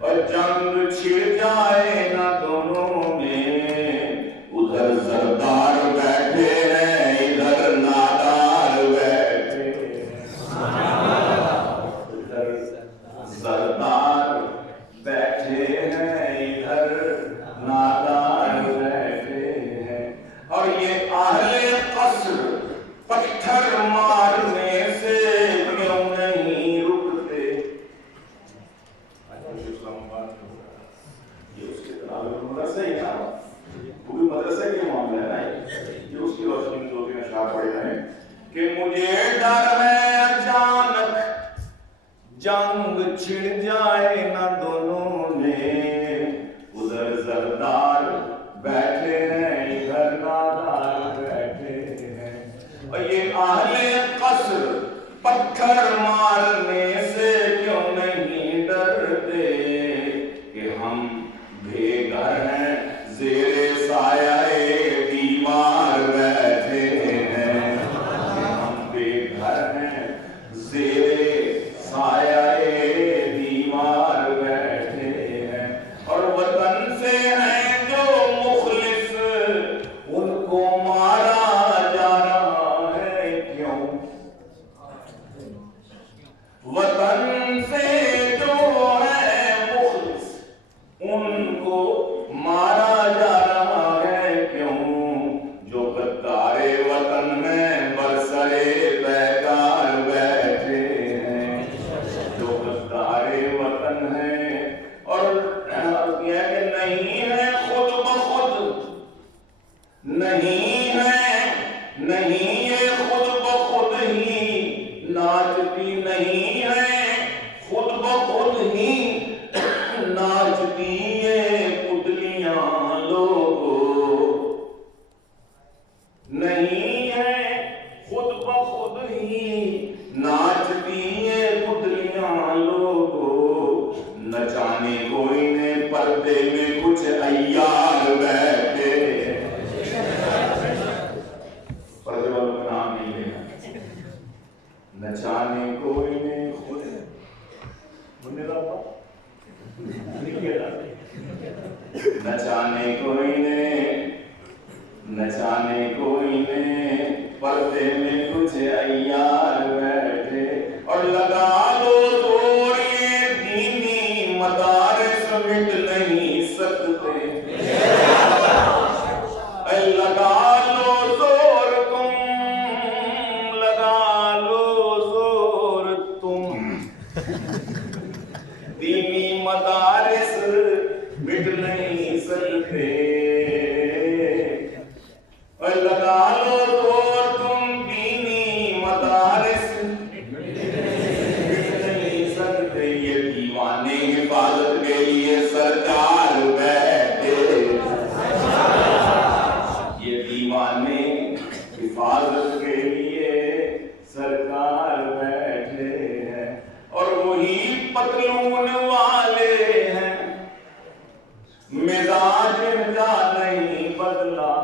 اور جنگ چھڑ جائے نہ دونوں میں، ادھر زردار بیٹھے ہیں ادھر نادار بیٹھے ہیں، ادھر زردار بیٹھے ہیں ادھر نادار بیٹھے ہیں، اور یہ اہل قصر پتھر مارنے سے کیوں نہیں رکتے؟ یہ اس کے مدرسہ ہی نا، وہ بھی مدرسہ کے معاملہ ہے نا، یہ اس کی روشنی میں دو تین اشعار پڑے ہیں کہ مجھے ڈر ہے اچانک جنگ چھڑ جائے نہ دونوں میں، ادھر زردار بیٹھے ہیں ادھر نادار بیٹھے ہیں، اور یہ اہل قصر پتھر مارنے سے کیوں نہیں ڈرتے کہ ہم بے گھر ہیں زیر سایہ دیوار بیٹھے ہیں، کہ ہم بے گھر ہیں زیر سایہ دیوار بیٹھے ہیں، اور وطن سے ہیں جو مخلص ان کو مارا جا رہا ہے کیوں؟ وطن سے جو ہے مخلص ان کو مارا جا رہا ہے کیوں؟ جو غدار وطن میں برسرے بیکار بیٹھے ہیں، جو غدار وطن ہے اور یہ کہ نہیں ہے خود بخود، نہیں ہے، نہیں یہ خود بخود ہی ناچتی، نہیں ہے خود بخود ہی ناچتی یہ پتلیاں لوگو، نہیں ہے خود بخود ہی ناچتی یہ پتلیاں لوگو، نچانے کوئی نے پردے میں کچھ عیار بیٹھے، پردے والوں کا نام نہیں لینا، نچانے کوئی نے خود نچانے کوئی نے پردے میں کچھ عیار بیٹھے، اور لگا دو زور یہ دینی مدارس مٹ نہیں سکتے، لگا لو زور تم، لگا لو زور تم، دینی مدارس مٹ نہیں سکتے، اور لگا لو زور تم دینی مدارس مٹ نہیں سکتے، یہ دیوانے حفاظت کے لیے سرکار بیٹھے، یہ دیوانے حفاظت کے لیے سرکار بیٹھے ہیں، اور وہی پتلون والے ہیں، مزاج ان کا نہیں بدلا،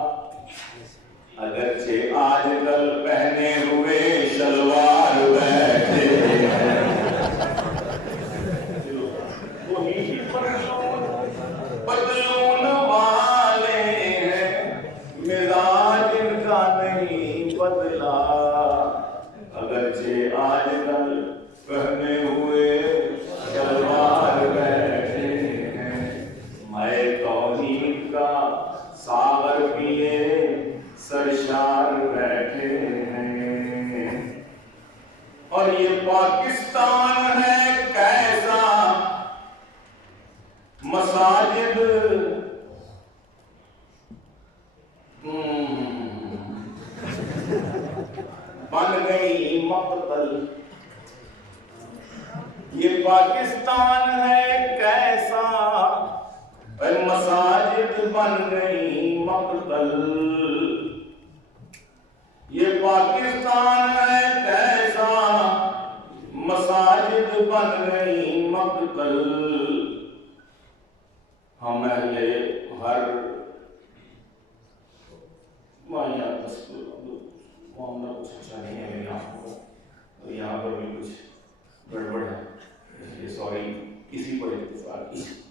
اگرچہ آج کل پہنے ہوئے شلوار بیٹھے ہیں، وہی پتلون والے ہیں، مزاج ان کا نہیں بدلا، اگرچہ آج کل پہنے ہوئے شلوار بیٹھے ہیں، میں توحید کا ساغر پیے سرشار بیٹھے ہیں، اور یہ پاکستان ہے کیسا، مساجد اس